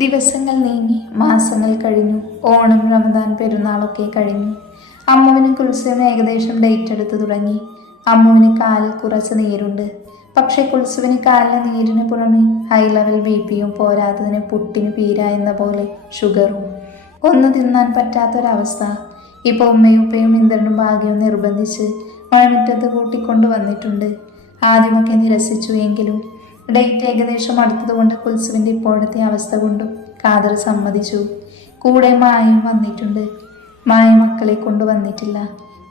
ദിവസങ്ങൾ നീങ്ങി, മാസങ്ങൾ കഴിഞ്ഞു. ഓണം, റമദാൻ, പെരുന്നാളൊക്കെ കഴിഞ്ഞു. അമ്മുവിന് കുൽസുവിന് ഏകദേശം ഡേറ്റ് എടുത്തു തുടങ്ങി. അമ്മുവിന് കാലിൽ കുറച്ച് നീരുണ്ട്. പക്ഷെ കുൽസുവിന് കാലിലെ നീരിന് പുറമെ ഹൈ ലെവൽ BP-യും പോരാത്തതിന് പുട്ടിന് പീര എന്ന പോലെ ഷുഗറും. ഒന്ന് തിന്നാൻ പറ്റാത്തൊരവസ്ഥ. ഇപ്പോൾ ഉമ്മയും ഉപ്പയും ഇന്ദ്രനും ഭാഗ്യവും നിർബന്ധിച്ച് മഴമുറ്റത്ത് കൂട്ടിക്കൊണ്ടു വന്നിട്ടുണ്ട്. ആദ്യമൊക്കെ നിരസിച്ചു എങ്കിലും ഡേറ്റ് ഏകദേശം അടുത്തതുകൊണ്ട് കുൽസുവിൻ്റെ ഇപ്പോഴത്തെ അവസ്ഥ കൊണ്ടും ഖാദർ സമ്മതിച്ചു. കൂടെ മായയും വന്നിട്ടുണ്ട്. മായ മക്കളെ കൊണ്ടുവന്നിട്ടില്ല.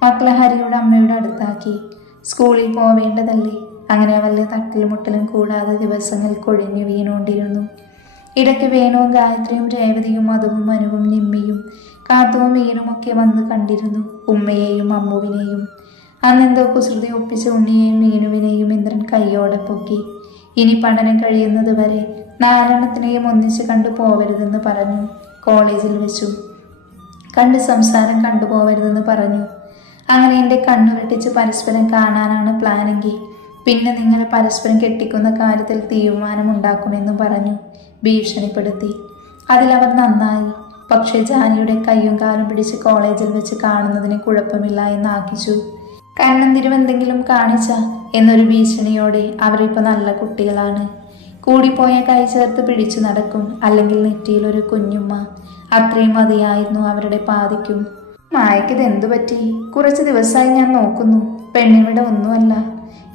മക്കളെ ഹരിയുടെ അമ്മയുടെ അടുത്താക്കി. സ്കൂളിൽ പോവേണ്ടതല്ലേ. അങ്ങനെ വല്ല തട്ടിലും മുട്ടലും കൂടാതെ ദിവസങ്ങൾ കൊഴിഞ്ഞു വീണുകൊണ്ടിരുന്നു. ഇടയ്ക്ക് വേണുവും ഗായത്രിയും രേവതിയും മധുവും മനുവും നിമ്മിയും കാത്തുവും മീനുമൊക്കെ വന്ന് കണ്ടിരുന്നു ഉമ്മയെയും അമ്മുവിനെയും. അന്നെന്തോ കുസൃതി ഒപ്പിച്ച് ഉണ്ണിയെയും മീനുവിനെയും ഇന്ദ്രൻ കൈയോടെ പൊക്കി. ഇനി പഠനം കഴിയുന്നത് വരെ 4 ഒന്നിച്ച് കണ്ടു പോവരുതെന്ന് പറഞ്ഞു. കോളേജിൽ വെച്ചു കണ്ട് സംസാരം കണ്ടുപോവരുതെന്ന് പറഞ്ഞു. അങ്ങനെ എൻ്റെ കണ്ണു വെട്ടിച്ച് പരസ്പരം കാണാനാണ് പ്ലാനെങ്കിൽ പിന്നെ നിങ്ങൾ പരസ്പരം കെട്ടിക്കുന്ന കാര്യത്തിൽ തീരുമാനമുണ്ടാക്കുമെന്നും പറഞ്ഞു. ഭീഷണിപ്പെടുത്തി. അതിലവർ നന്നായി. പക്ഷേ ജാനിയുടെ കയ്യും കാലും പിടിച്ച് കോളേജിൽ വെച്ച് കാണുന്നതിന് കുഴപ്പമില്ല എന്നാക്കിച്ചു. കണ്ണന്തിരുവെന്തെങ്കിലും കാണിച്ച എന്നൊരു ഭീഷണിയോടെ അവരിപ്പോൾ നല്ല കുട്ടികളാണ്. കൂടിപ്പോയ കൈ ചേർത്ത് പിടിച്ചു നടക്കും, അല്ലെങ്കിൽ നെറ്റിയിൽ ഒരു കുഞ്ഞുമ്മ. അത്രയും മതിയായിരുന്നു അവരുടെ പാതിക്കും. മായക്കിത് എന്തു പറ്റി? കുറച്ച് ദിവസമായി ഞാൻ നോക്കുന്നു. പെണ്ണിവിടെ ഒന്നുമല്ല.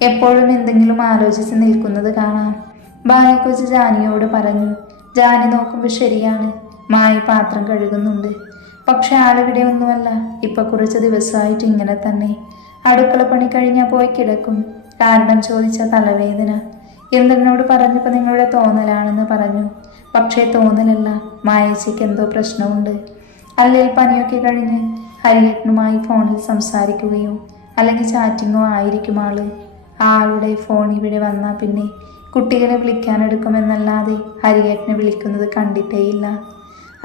എപ്പോഴും എന്തെങ്കിലും ആലോചിച്ച് നിൽക്കുന്നത് കാണാം. ബാലക്കൊച്ച് ജാനിയോട് പറഞ്ഞു. ജാനി നോക്കുമ്പോൾ ശരിയാണ്, മായ പാത്രം കഴുകുന്നുണ്ട്. പക്ഷെ ആളിവിടെ ഒന്നുമല്ല. ഇപ്പൊ കുറച്ച് ദിവസമായിട്ട് ഇങ്ങനെ തന്നെ. അടുക്കള പണി കഴിഞ്ഞാൽ പോയി കിടക്കും. കാരണം ചോദിച്ച തലവേദന. ഇന്ദ്രനോട് പറഞ്ഞപ്പോൾ നിങ്ങളുടെ തോന്നലാണെന്ന് പറഞ്ഞു. പക്ഷേ തോന്നലല്ല, മായച്ചയ്ക്ക് എന്തോ പ്രശ്നമുണ്ട്. അല്ലേ പനിയൊക്കെ കഴിഞ്ഞ് ഹരിയേട്ടനുമായി ഫോണിൽ സംസാരിക്കുകയോ അല്ലെങ്കിൽ ചാറ്റിങ്ങോ ആയിരിക്കും ആള്. ആളുടെ ഫോൺ ഇവിടെ വന്നാൽ പിന്നെ കുട്ടികളെ വിളിക്കാനെടുക്കുമെന്നല്ലാതെ ഹരിയേട്ടനെ വിളിക്കുന്നത് കണ്ടിട്ടേയില്ല.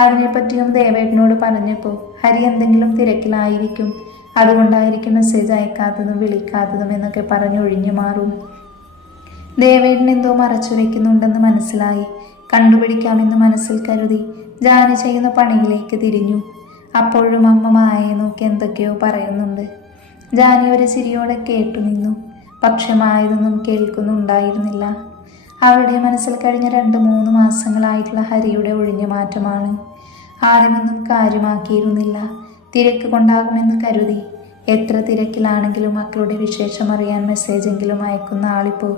അതിനെപ്പറ്റിയും ദേവേട്ടനോട് പറഞ്ഞപ്പോൾ ഹരി എന്തെങ്കിലും തിരക്കിലായിരിക്കും, അതുകൊണ്ടായിരിക്കും മെസ്സേജ് അയക്കാത്തതും വിളിക്കാത്തതും എന്നൊക്കെ പറഞ്ഞൊഴിഞ്ഞു മാറും. ദേവേട്ടൻ എന്തോ മറച്ചു വയ്ക്കുന്നുണ്ടെന്ന് മനസ്സിലായി. കണ്ടുപിടിക്കാമെന്ന് മനസ്സിൽ കരുതി ജാനി ചെയ്യുന്ന പണിയിലേക്ക് തിരിഞ്ഞു. അപ്പോഴും അമ്മ മായയെ നോക്കി എന്തൊക്കെയോ പറയുന്നുണ്ട്. ജാനി ഒരു ചിരിയോടെ കേട്ടു നിന്നു. പക്ഷെ മായതൊന്നും കേൾക്കുന്നുണ്ടായിരുന്നില്ല. അവരുടെ മനസ്സിൽ കഴിഞ്ഞ 2-3 മാസങ്ങളായിട്ടുള്ള ഹരിയുടെ ഒഴിഞ്ഞു മാറ്റമാണ്. ആദ്യമൊന്നും കാര്യമാക്കിയിരുന്നില്ല. തിരക്ക് കൊണ്ടാകുമെന്ന് കരുതി. എത്ര തിരക്കിലാണെങ്കിലും മക്കളുടെ വിശേഷം അറിയാൻ മെസ്സേജെങ്കിലും അയക്കുന്ന ആളിപ്പോൾ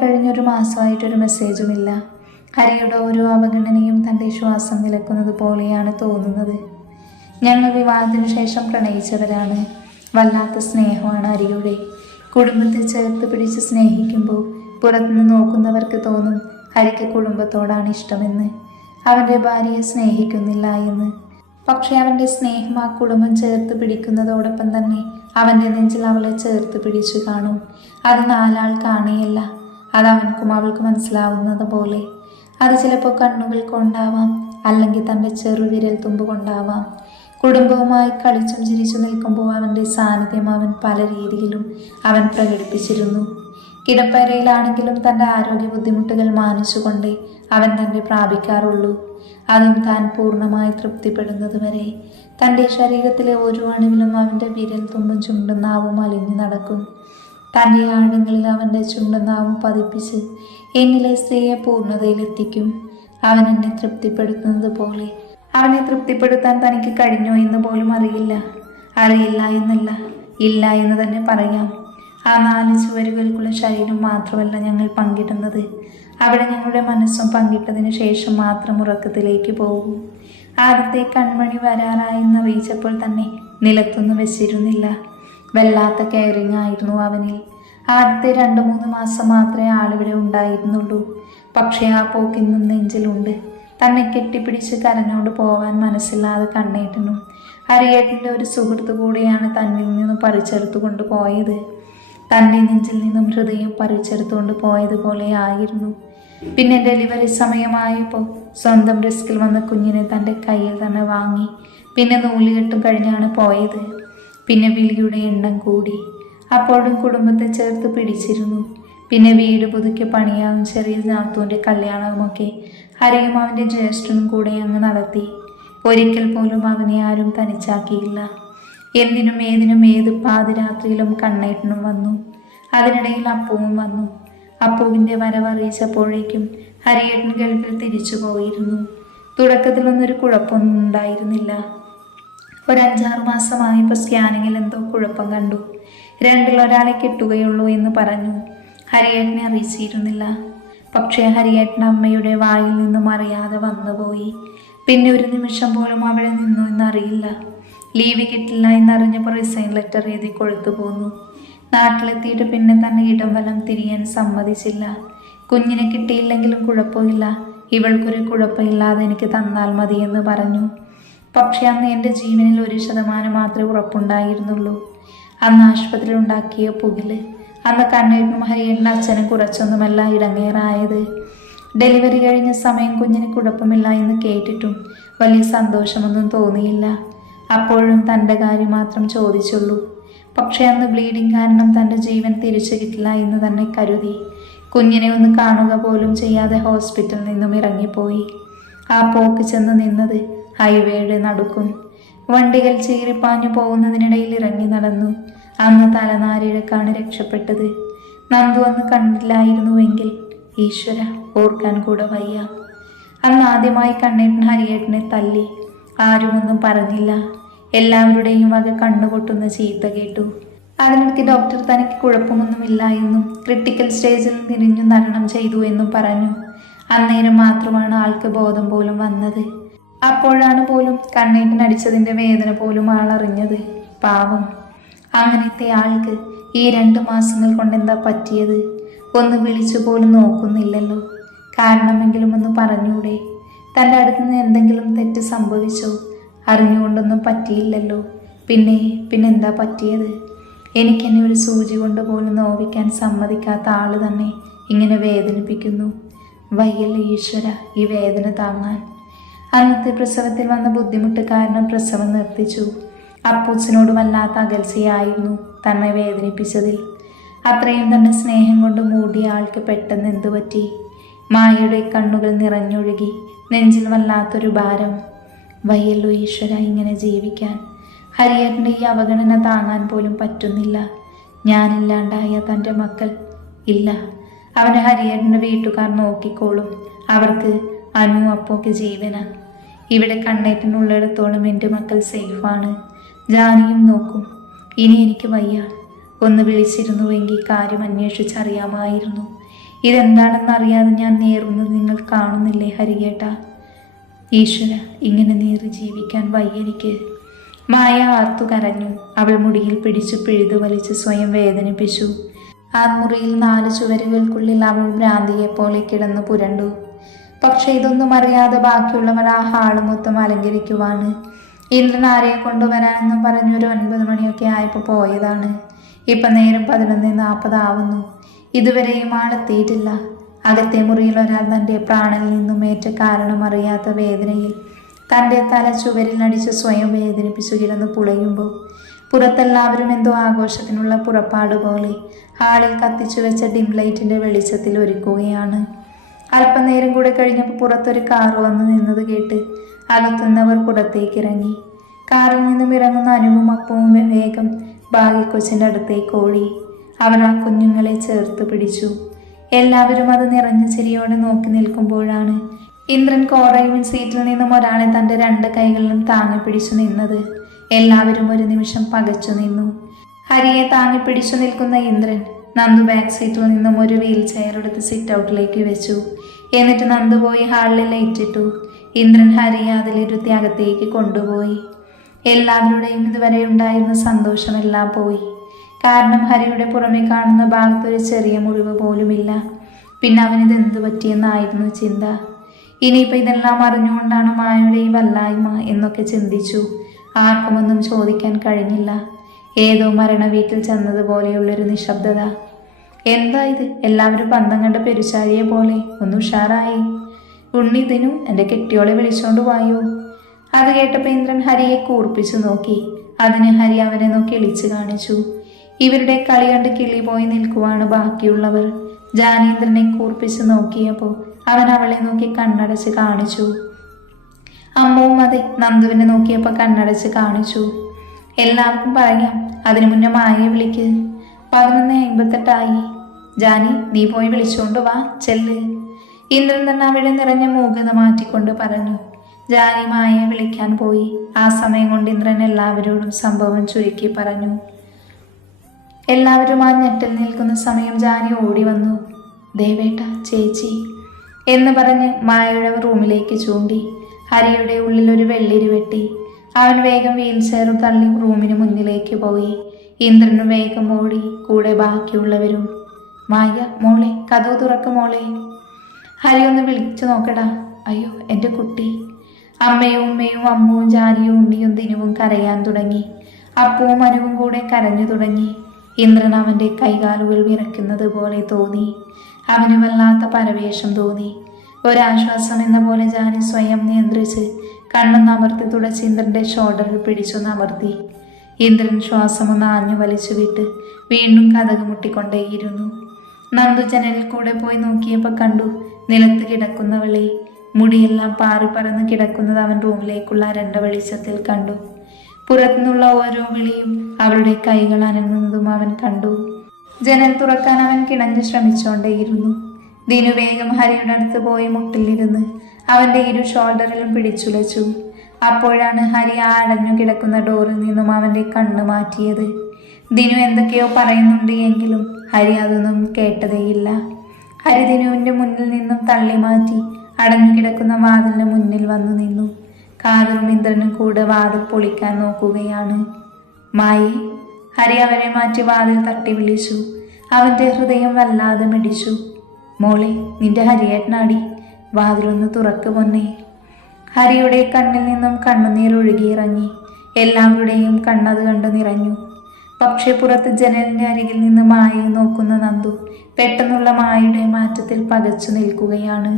കഴിഞ്ഞൊരു മാസമായിട്ടൊരു മെസ്സേജുമില്ല. ഹരിയുടെ ഓരോ അവഗണനയും തൻ്റെ ശ്വാസം നിലക്കുന്നത് പോലെയാണ് തോന്നുന്നത്. ഞങ്ങൾ വിവാഹത്തിനു ശേഷം പ്രണയിച്ചവരാണ്. വല്ലാത്ത സ്നേഹമാണ് ഹരിയുടെ. കുടുംബത്തെ ചേർത്ത് പിടിച്ച് സ്നേഹിക്കുമ്പോൾ പുറത്തുനിന്ന് നോക്കുന്നവർക്ക് തോന്നും ഹരിക്ക് കുടുംബത്തോടാണ് ഇഷ്ടമെന്ന്, അവൻ്റെ ഭാര്യയെ സ്നേഹിക്കുന്നില്ല എന്ന്. പക്ഷെ അവൻ്റെ സ്നേഹം ആ കുടുംബം ചേർത്ത് പിടിക്കുന്നതോടൊപ്പം തന്നെ അവൻ്റെ നെഞ്ചിൽ അവളെ ചേർത്ത് പിടിച്ചു കാണും. അത് 4 ആൾ കാണുകയല്ല, അത് അവൻക്കും അവൾക്ക് മനസ്സിലാവുന്നത് പോലെ. അത് ചിലപ്പോൾ കണ്ണുകൾ കൊണ്ടാവാം, അല്ലെങ്കിൽ തൻ്റെ ചെറുവിരൽ തുമ്പ് കൊണ്ടാവാം. കുടുംബവുമായി കളിച്ചും ചിരിച്ചു നിൽക്കുമ്പോൾ അവൻ്റെ സാന്നിധ്യം അവൻ പല രീതിയിലും അവൻ പ്രകടിപ്പിച്ചിരുന്നു. കിടപ്പറയിലാണെങ്കിലും തൻ്റെ ആരോഗ്യ ബുദ്ധിമുട്ടുകൾ മാനിച്ചുകൊണ്ടേ അവൻ തന്നെ പ്രാപിക്കാറുള്ളൂ. അതും താൻ പൂർണ്ണമായി തൃപ്തിപ്പെടുന്നതുവരെ. തൻ്റെ ശരീരത്തിലെ ഓരോ അണുവിലും അവൻ്റെ വിരൽ തുമ്പും ചുണ്ടും നാവും അലിഞ്ഞു നടക്കും. തൻ്റെ ആഴങ്ങളിൽ അവൻ്റെ ചുണ്ടും നാവും പതിപ്പിച്ച് എന്നിലെ സ്ത്രീയെ പൂർണ്ണതയിലെത്തിക്കും. അവൻ എന്നെ തൃപ്തിപ്പെടുത്തുന്നത് പോലെ അവനെ തൃപ്തിപ്പെടുത്താൻ തനിക്ക് കഴിഞ്ഞോ എന്ന് പോലും അറിയില്ല. അറിയില്ല എന്നല്ല, ഇല്ല എന്ന് തന്നെ പറയാം. ആ 4 ചുവരുകൾക്കുള്ള ശരീരം മാത്രമല്ല ഞങ്ങൾ പങ്കിടുന്നത്. അവിടെ ഞങ്ങളുടെ മനസ്സും പങ്കിട്ടതിന് ശേഷം മാത്രം ഉറക്കത്തിലേക്ക് പോകും. ആദ്യത്തെ കൺമണി വരാറായെന്നറിയിച്ചപ്പോൾ തന്നെ നിലത്തൊന്നും വെച്ചിരുന്നില്ല. വല്ലാത്ത കെയറിങ് ആയിരുന്നു അവനിൽ. ആദ്യത്തെ 2-3 മാസം മാത്രമേ ആളിവിടെ ഉണ്ടായിരുന്നുള്ളൂ. പക്ഷേ ആ പോക്കിന്നും നെഞ്ചിലുണ്ട്. തന്നെ കെട്ടിപ്പിടിച്ച് കരഞ്ഞോണ്ട് പോവാൻ മനസ്സില്ലാതെ കണ്ണേട്ടനും. ഹരിയേട്ടൻ്റെ ഒരു സുഹൃത്തു കൂടിയാണ് തന്നിൽ നിന്ന് പറിച്ചെടുത്തു കൊണ്ട് പോയത്. തൻ്റെ നെഞ്ചിൽ നിന്നും ഹൃദയം പറിച്ചെടുത്തുകൊണ്ട് പോയതുപോലെ ആയിരുന്നു. പിന്നെ ഡെലിവറി സമയമായപ്പോൾ സ്വന്തം റിസ്കിൽ വന്ന കുഞ്ഞിനെ തൻ്റെ കയ്യിൽ തന്നെ വാങ്ങി. പിന്നെ നൂലുകെട്ടും കഴിഞ്ഞാണ് പോയത്. പിന്നെ വിളിയുടെ എണ്ണം കൂടി. അപ്പോഴും കുടുംബത്തെ ചേർത്ത് പിടിച്ചിരുന്നു. പിന്നെ വീട് പുതുക്കി പണിയാവും ചെറിയ നാത്തൂൻ്റെ കല്യാണവുമൊക്കെ ഹരിയും അവൻ്റെ ജ്യേഷ്ഠനും കൂടെ അങ്ങ് നടത്തി. ഒരിക്കൽ പോലും അവനെ ആരും തനിച്ചാക്കിയില്ല. എന്തിനും ഏതിനും ഏത് പാതിരാത്രിയിലും കണ്ണേട്ടനും വന്നു. അതിനിടയിൽ അപ്പുവും വന്നു. അപ്പുവിൻ്റെ വരവറിയിച്ചപ്പോഴേക്കും ഹരിയേട്ടൻ ഗൾഫിൽ തിരിച്ചു പോയിരുന്നു. തുടക്കത്തിലൊന്നൊരു കുഴപ്പമൊന്നും ഉണ്ടായിരുന്നില്ല. ഒരു 5-6 മാസമായപ്പോൾ സ്കാനിങ്ങിൽ എന്തോ കുഴപ്പം കണ്ടു. 2-ൽ-1 കിട്ടുകയുള്ളൂ എന്ന് പറഞ്ഞു. ഹരിയേട്ടനെ അറിയിച്ചിരുന്നില്ല. പക്ഷേ ഹരിയേട്ടൻ്റെ അമ്മയുടെ വായിൽ നിന്നും അറിയാതെ വന്നുപോയി. പിന്നെ ഒരു നിമിഷം പോലും അവിടെ നിന്നു എന്നറിയില്ല. ലീവ് കിട്ടില്ല എന്നറിഞ്ഞപ്പോൾ റിസൈൻ ലെറ്റർ എഴുതി കൊഴുത്തു പോന്നു. നാട്ടിലെത്തിയിട്ട് പിന്നെ തന്നെ ഇടം വലം തിരിയാൻ സമ്മതിച്ചില്ല. കുഞ്ഞിനെ കിട്ടിയില്ലെങ്കിലും കുഴപ്പമില്ല, ഇവൾക്കൊരു കുഴപ്പമില്ലാതെ എനിക്ക് തന്നാൽ മതിയെന്ന് പറഞ്ഞു. പക്ഷെ അന്ന് എൻ്റെ ജീവനിൽ 1% മാത്രമേ ഉറപ്പുണ്ടായിരുന്നുള്ളൂ. അന്ന് ആശുപത്രിയിൽ ഉണ്ടാക്കിയ പുകില്. അന്ന് കണ്ണേട്ടനും ഹരിയേട്ടൻ്റെ അച്ഛനും കുറച്ചൊന്നുമല്ല ഇടങ്ങേറായത്. ഡെലിവറി കഴിഞ്ഞ സമയം കുഞ്ഞിന് കുഴപ്പമില്ല എന്ന് കേട്ടിട്ടും വലിയ സന്തോഷമൊന്നും തോന്നിയില്ല. അപ്പോഴും തൻ്റെ കാര്യം മാത്രം ചോദിച്ചുള്ളൂ. പക്ഷേ അന്ന് ബ്ലീഡിങ് കാരണം തൻ്റെ ജീവൻ തിരിച്ചു കിട്ടില്ല എന്ന് തന്നെ കരുതി കുഞ്ഞിനെ ഒന്ന് കാണുക പോലും ചെയ്യാതെ ഹോസ്പിറ്റലിൽ നിന്നും ഇറങ്ങിപ്പോയി. ആ പോക്ക് ചെന്ന് നിന്നത് ഹൈവേയുടെ നടുക്കും. വണ്ടികൾ ചീറിപ്പാഞ്ഞു പോകുന്നതിനിടയിൽ ഇറങ്ങി നടന്നു. അന്ന് തലനാരിഴക്കാണ് രക്ഷപ്പെട്ടത്. നന്ദു അന്ന് കണ്ടില്ലായിരുന്നുവെങ്കിൽ ഈശ്വര, ഓർക്കാൻ കൂടെ വയ്യ. അന്ന് ആദ്യമായി കണ്ണേട്ടൻ ഹരിയേട്ടനെ തല്ലി. ആരുമൊന്നും പറഞ്ഞില്ല. എല്ലാവരുടെയും വക കണ്ണുപൊട്ടുന്ന ചീത്ത കേട്ടു. അതിനിടയ്ക്ക് ഡോക്ടർ തനിക്ക് കുഴപ്പമൊന്നുമില്ല എന്നും ക്രിട്ടിക്കൽ സ്റ്റേജിൽ തിരിഞ്ഞു തരണം ചെയ്തു എന്നും പറഞ്ഞു. അന്നേരം മാത്രമാണ് ആൾക്ക് ബോധം പോലും വന്നത്. അപ്പോഴാണ് പോലും കണ്ണേട്ടൻ അടിച്ചതിൻ്റെ വേദന പോലും ആളറിഞ്ഞത്. പാവം, അങ്ങനത്തെ ആൾക്ക് ഈ 2 മാസങ്ങൾ കൊണ്ടെന്താ പറ്റിയത്? ഒന്ന് വിളിച്ചു പോലും നോക്കുന്നില്ലല്ലോ. കാരണമെങ്കിലും ഒന്ന് പറഞ്ഞൂടെ? തൻ്റെ അടുത്ത് നിന്ന് എന്തെങ്കിലും തെറ്റ് സംഭവിച്ചോ? അറിഞ്ഞുകൊണ്ടൊന്നും പറ്റിയില്ലല്ലോ. പിന്നെന്താ പറ്റിയത്? എനിക്കെന്നെ ഒരു സൂചി കൊണ്ട് പോലും നോവിക്കാൻ സമ്മതിക്കാത്ത ആള് തന്നെ ഇങ്ങനെ വേദനിപ്പിക്കുന്നു. വയ്യല്ല ഈശ്വര ഈ വേദന താങ്ങാൻ. അന്നത്തെ പ്രസവത്തിൽ വന്ന ബുദ്ധിമുട്ട് കാരണം പ്രസവം നിർത്തിച്ചു. അപ്പൂച്ചനോട് വല്ലാത്ത അകൽച്ചയായിരുന്നു തന്നെ വേദനിപ്പിച്ചതിൽ. അത്രയും തന്നെ സ്നേഹം കൊണ്ട് മൂടിയ ആൾക്ക് പെട്ടെന്ന് എന്തു പറ്റി? മായയുടെ കണ്ണുകൾ നിറഞ്ഞൊഴുകി. നെഞ്ചിൽ വല്ലാത്തൊരു ഭാരം. വയ്യല്ലോ ഈശ്വര ഇങ്ങനെ ജീവിക്കാൻ. ഹരിയേട്ടൻ്റെ ഈ അവഗണന താങ്ങാൻ പോലും പറ്റുന്നില്ല. ഞാനില്ലാണ്ടായ തൻ്റെ മക്കൾ ഇല്ല, അവനെ ഹരിയേട്ടൻ്റെ വീട്ടുകാർ നോക്കിക്കോളും. അവർക്ക് അനു അപ്പൊക്കെ ജീവന. ഇവിടെ കണ്ണേട്ടനുള്ളിടത്തോളം എൻ്റെ മക്കൾ സേഫാണ്. ജാനിയും നോക്കും. ഇനി എനിക്ക് വയ്യ. ഒന്ന് വിളിച്ചിരുന്നുവെങ്കിൽ കാര്യം അന്വേഷിച്ചറിയാമായിരുന്നു. ഇതെന്താണെന്നറിയാതെ ഞാൻ നേറുന്നത് നിങ്ങൾ കാണുന്നില്ലേ ഹരിയേട്ട? ഈശ്വര, ഇങ്ങനെ നേറി ജീവിക്കാൻ വയ്യെനിക്ക്. മായ ആർത്തു കരഞ്ഞു. അവൾ മുടിയിൽ പിടിച്ചു പിഴുതു വലിച്ച് സ്വയം വേദനിപ്പിച്ചു. ആ മുറിയിൽ 4 ചുവരുകൾക്കുള്ളിൽ അവൾ ഭ്രാന്തിയെപ്പോലെ കിടന്നു പുരണ്ടു. പക്ഷെ ഇതൊന്നും അറിയാതെ ബാക്കിയുള്ളവർ ആ ഹാള് മൊത്തം അലങ്കരിക്കുവാണ്. ഇന്ദ്രൻ ആരെയെ കൊണ്ടുവരാനെന്നും പറഞ്ഞൊരു 9 മണിയൊക്കെ ആയപ്പോൾ പോയതാണ്. ഇപ്പം നേരം 11:40 ആവുന്നു. ഇതുവരെയും ആളെത്തിയിട്ടില്ല. അകത്തെ മുറിയിൽ ഒരാൾ തൻ്റെ പ്രാണനിൽ നിന്നും ഏറ്റ കാരണം അറിയാത്ത വേദനയിൽ തൻ്റെ തല ചുവരിലടിച്ച് സ്വയം വേദനിപ്പിച്ചു കിടന്ന് പുളയുമ്പോൾ പുറത്തെല്ലാവരും എന്തോ ആഘോഷത്തിനുള്ള പുറപ്പാട് പോലെ ഹാളിൽ കത്തിച്ചു വെച്ച ഡിം ലൈറ്റിൻ്റെ വെളിച്ചത്തിൽ ഒരുക്കുകയാണ്. അല്പനേരം കൂടെ കഴിഞ്ഞപ്പോൾ പുറത്തൊരു കാറ് വന്ന് നിന്നത് കേട്ട് അകത്തുനിന്നവർ പുറത്തേക്കിറങ്ങി. കാറിൽ നിന്നും ഇറങ്ങുന്ന അനുവും അപ്പവും വേഗം ഭാഗ്യക്കൊച്ചിൻ്റെ അടുത്തേക്ക് ഓടി. അവർ ആ കുഞ്ഞുങ്ങളെ ചേർത്ത് പിടിച്ചു. എല്ലാവരും അത് നിറഞ്ഞ ചിരിയോടെ നോക്കി നിൽക്കുമ്പോഴാണ് ഇന്ദ്രൻ കോറയിൽ സീറ്റിൽ നിന്നും ഒരാളെ തൻ്റെ 2 കൈകളിലും താങ്ങി പിടിച്ചു നിന്നത്. എല്ലാവരും ഒരു നിമിഷം പകച്ചു നിന്നു. ഹരിയെ താങ്ങി പിടിച്ചു നിൽക്കുന്ന ഇന്ദ്രൻ നന്ദു ബാക്ക് സീറ്റിൽ നിന്നും ഒരു വീൽ ചെയർ എടുത്ത് സിറ്റ് ഔട്ടിലേക്ക് വെച്ചു. എന്നിട്ട് നന്ദു പോയി ഹാളിൽ ലൈറ്റ് ഇട്ടു. ഇന്ദ്രൻ ഹരിയെ അതിലിരുത്തി അകത്തേക്ക് കൊണ്ടുപോയി. എല്ലാവരുടെയും ഇതുവരെ ഉണ്ടായിരുന്ന സന്തോഷമെല്ലാം പോയി. കാരണം ഹരിയുടെ പുറമെ കാണുന്ന ഭാഗത്തൊരു ചെറിയ മുറിവ് പോലുമില്ല. പിന്നെ അവനിത് എന്തു പറ്റിയെന്നായിരുന്നു ചിന്ത. ഇനിയിപ്പോൾ ഇതെല്ലാം അറിഞ്ഞുകൊണ്ടാണ് മായയുടെ ഈ വല്ലായ്മ എന്നൊക്കെ ചിന്തിച്ചു. ആർക്കുമൊന്നും ചോദിക്കാൻ കഴിഞ്ഞില്ല. ഏതോ മരണ വീട്ടിൽ ചെന്നതുപോലെയുള്ളൊരു നിശബ്ദത. എന്താ ഇത്? എല്ലാവരും പന്തം കണ്ട പെരുച്ചാരിയെ പോലെ ഒന്ന് ഉഷാറായി. ഉണ്ണിതിനും എൻ്റെ കെട്ടിയോളെ വിളിച്ചോണ്ട് വായോ. അത് കേട്ടപ്പോൾ ഇന്ദ്രൻ ഹരിയെ കൂർപ്പിച്ചു നോക്കി. അതിന് ഹരി അവനെ നോക്കി ഇളിച്ചു കാണിച്ചു. ഇവരുടെ കളി കണ്ട് കിളി പോയി നിൽക്കുവാണ് ബാക്കിയുള്ളവർ. ജാനീന്ദ്രനെ കൂർപ്പിച്ച് നോക്കിയപ്പോൾ അവൻ അവളെ നോക്കി കണ്ണടച്ച് കാണിച്ചു. അമ്മവും അതെ നന്ദുവിനെ നോക്കിയപ്പോൾ കണ്ണടച്ച് കാണിച്ചു. എല്ലാവർക്കും പറയാം, അതിനു മുന്നേ മായയെ വിളിക്ക്. 11:58 ജാനി, നീ പോയി വിളിച്ചുകൊണ്ട് വാ, ചെല്ല്. ഇന്ദ്രൻ തന്നെ അവിടെ നിറഞ്ഞ മൂകത മാറ്റിക്കൊണ്ട് പറഞ്ഞു. ജാനി മായയെ വിളിക്കാൻ പോയി. ആ സമയം കൊണ്ട് ഇന്ദ്രൻ എല്ലാവരോടും സംഭവം ചുരുക്കി പറഞ്ഞു. എല്ലാവരും ആ ഞെട്ടിൽ നിൽക്കുന്ന സമയം ജാനി ഓടി വന്നു. ദേവേട്ട, ചേച്ചി എന്ന് പറഞ്ഞ് മായയുടെ റൂമിലേക്ക് ചൂണ്ടി. ഹരിയുടെ ഉള്ളിൽ ഒരു വെള്ളിരി വെട്ടി. അവൻ വേഗം വീൽ ചെയർ തള്ളി റൂമിന് മുന്നിലേക്ക് പോയി. ഇന്ദ്രനും വേഗം ഓടി, കൂടെ ബാക്കിയുള്ളവരും. മായ, മോളെ, കതവ് തുറക്ക് മോളെ. ഹരി ഒന്ന് വിളിച്ചു നോക്കടാ. അയ്യോ എൻ്റെ കുട്ടി. അമ്മയും ഉമ്മയും അമ്മുവും ജാനിയും ഉണ്ണിയും ദിനുവും കരയാൻ തുടങ്ങി. അപ്പവും അനുവും കൂടെ കരഞ്ഞു തുടങ്ങി. ഇന്ദ്രൻ അവൻ്റെ കൈകാലുകൾ വിറയ്ക്കുന്നത് പോലെ തോന്നി. അവന് വല്ലാത്ത പരവേശം തോന്നി. ഒരാശ്വാസം എന്ന പോലെ ജാനി സ്വയം നിയന്ത്രിച്ച് കണ്ണൊന്ന് അമർത്തി തുടച്ച് ഇന്ദ്രൻ്റെ ഷോൾഡറിൽ പിടിച്ചൊന്ന് അമർത്തി. ഇന്ദ്രൻ ശ്വാസമൊന്ന് ആഞ്ഞു വലിച്ചു വിട്ട് വീണ്ടും കതക് മുട്ടിക്കൊണ്ടേയിരുന്നു. നന്ദു ജനലിൽ കൂടെ പോയി നോക്കിയപ്പോൾ കണ്ടു നിലത്ത് കിടക്കുന്നവളെ. മുടിയെല്ലാം പാറി പറന്ന് കിടക്കുന്നത് അവൻ റൂമിലേക്കുള്ള അരണ്ട വെളിച്ചത്തിൽ കണ്ടു. പുറത്തുനിന്നുള്ള ഓരോ വിളിയും അവളുടെ കൈകൾ അനങ്ങുന്നതും അവൻ കണ്ടു. ജനൽ തുറക്കാൻ അവൻ കിണഞ്ഞു ശ്രമിച്ചുകൊണ്ടേയിരുന്നു. ദിനു വേഗം ഹരിയുടെ അടുത്ത് പോയി മുട്ടിലിരുന്ന് അവൻ്റെ ഇരു ഷോൾഡറിലും പിടിച്ചുലച്ചു. അപ്പോഴാണ് ഹരി ആ അടഞ്ഞു കിടക്കുന്ന ഡോറിൽ നിന്നും അവൻ്റെ കണ്ണ് മാറ്റിയത്. ദിനു എന്തൊക്കെയോ പറയുന്നുണ്ട് എങ്കിലും ഹരി അതൊന്നും കേട്ടതേയില്ല. ഹരി ദിനുവിൻ്റെ മുന്നിൽ നിന്നും തള്ളി മാറ്റി അടഞ്ഞു കിടക്കുന്ന വാതിലിന് മുന്നിൽ വന്നു നിന്നു. കാതറും ഇന്ദ്രനും കൂടെ വാതിൽ പൊളിക്കാൻ നോക്കുകയാണ്. മായേ, ഹരി അവരെ മാറ്റി വാതിൽ തട്ടി വിളിച്ചു. അവൻ്റെ ഹൃദയം വല്ലാതെ മിടിച്ചു. മോളെ, നിന്റെ ഹരിയേട്ടനാടി, വാതിലൊന്ന് തുറക്ക് പൊന്നേ. ഹരിയുടെ കണ്ണിൽ നിന്നും കണ്ണുനീർ ഒഴുകിയിറങ്ങി. എല്ലാവരുടെയും കണ്ണത് കണ്ട് നിറഞ്ഞു. പക്ഷെ പുറത്ത് ജനലിൻ്റെ അരികിൽ നിന്ന് മായയെ നോക്കുന്ന നന്ദു പെട്ടെന്നുള്ള മായയുടെ മാറ്റത്തിൽ പകച്ചു നിൽക്കുകയാണ്.